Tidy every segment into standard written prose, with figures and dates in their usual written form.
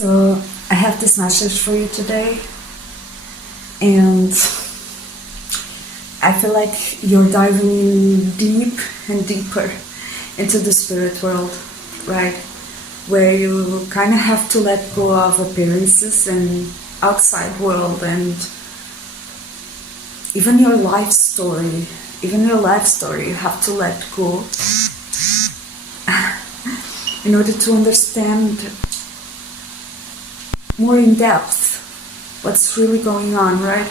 So I have this message for you today, and I feel like you're diving deep and deeper into the spirit world, right? Where you kind of have to let go of appearances and outside world and even your life story. You have to let go in order to understand more in depth what's really going on, right?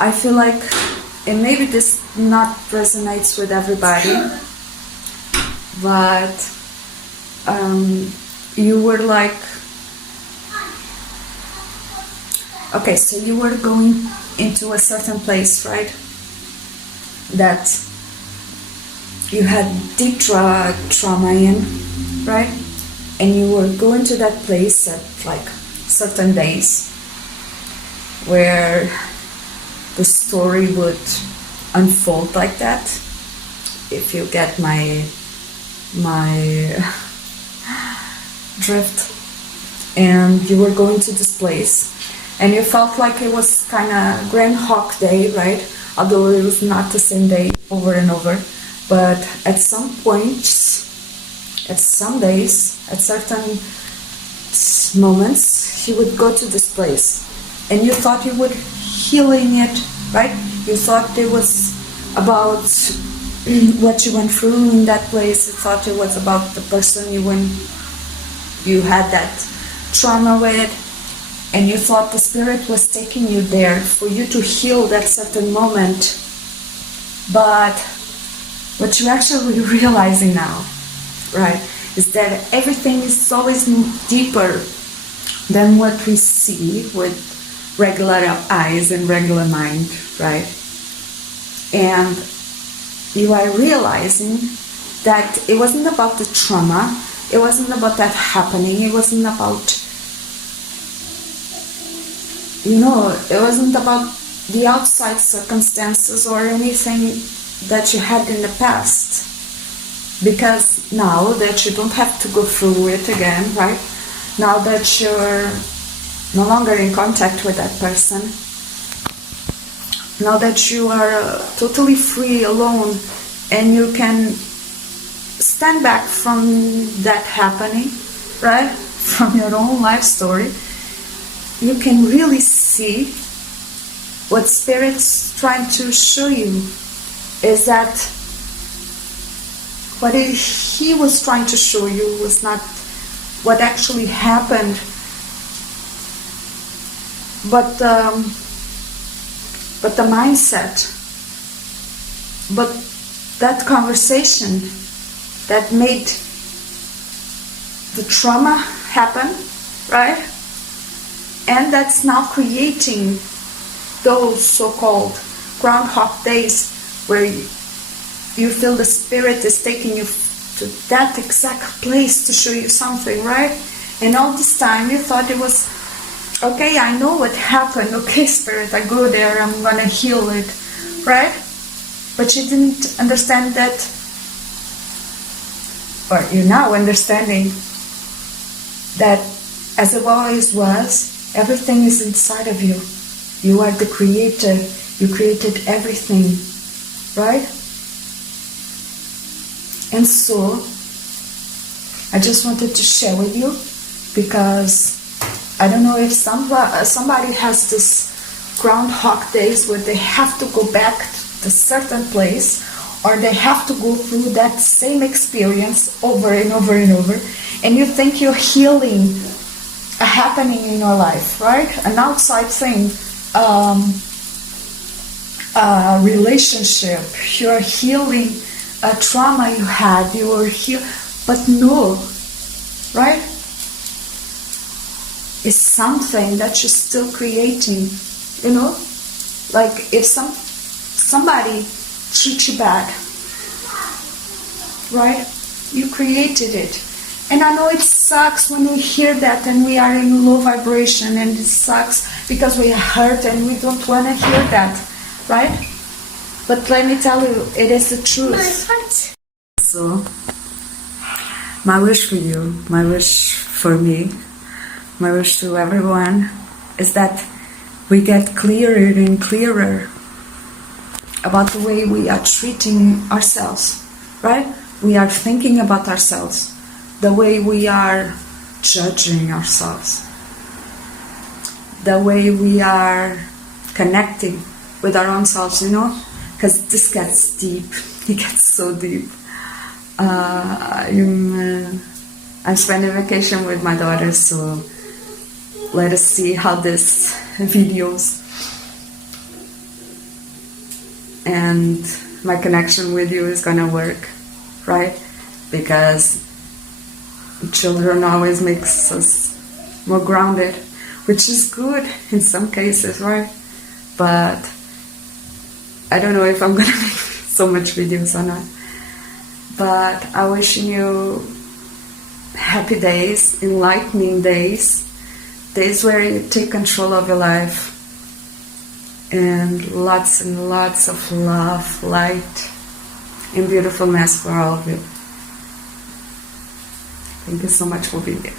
I feel like, and maybe this not resonates with everybody, but you were like, okay, so you were going into a certain place, right? That you had deep trauma in, right? And you were going to that place at like certain days where the story would unfold like that, if you get my drift. And you were going to this place and you felt like it was kind of Groundhog Day, right? Although it was not the same day over and over, but at some points, at some days, at certain moments, you would go to this place and you thought you were healing it, right? You thought it was about what you went through in that place. You thought it was about the person you had that trauma with, and you thought the spirit was taking you there for you to heal that certain moment. But what you're actually realizing now, right, is that everything is always deeper than what we see with regular eyes and regular mind, right? And you are realizing that it wasn't about the trauma, it wasn't about that happening, it wasn't about, it wasn't about the outside circumstances or anything that you had in the past. Because now that you don't have to go through it again, right? Now that you're no longer in contact with that person, now that you are totally free, alone, and you can stand back from that happening, right? From your own life story, you can really see what Spirit's trying to show you is that what he was trying to show you was not what actually happened, but the mindset, but that conversation that made the trauma happen, right? And that's now creating those so-called Groundhog Days where you feel the spirit is taking you to that exact place to show you something, right? And all this time you thought it was, okay, I know what happened, okay, spirit, I go there, I'm gonna heal it, right? But you didn't understand that, or you're now understanding that as it always was, everything is inside of you. You are the creator, you created everything, right? And so, I just wanted to share with you, because I don't know if somebody has this Groundhog Days where they have to go back to a certain place, or they have to go through that same experience over and over and over, and you think you're healing a happening in your life, right? An outside thing, a relationship, you're healing a trauma you had, you were healed, but no, right? It's something that you're still creating, like if somebody treats you bad, right? You created it. And I know it sucks when we hear that and we are in low vibration, and it sucks because we are hurt and we don't want to hear that, right? But let me tell you, it is the truth. So, my wish for you, my wish for me, my wish to everyone is that we get clearer and clearer about the way we are treating ourselves, right? We are thinking about ourselves, the way we are judging ourselves, the way we are connecting with our own selves, because this gets deep. It gets so deep. I'm spending vacation with my daughter, so let us see how this videos and my connection with you is gonna work, right? Because children always makes us more grounded, which is good in some cases, right? But I don't know if I'm gonna make so much videos or not. But I wish you happy days, enlightening days where you take control of your life, and lots of love, light, and beautifulness for all of you. Thank you so much for being here.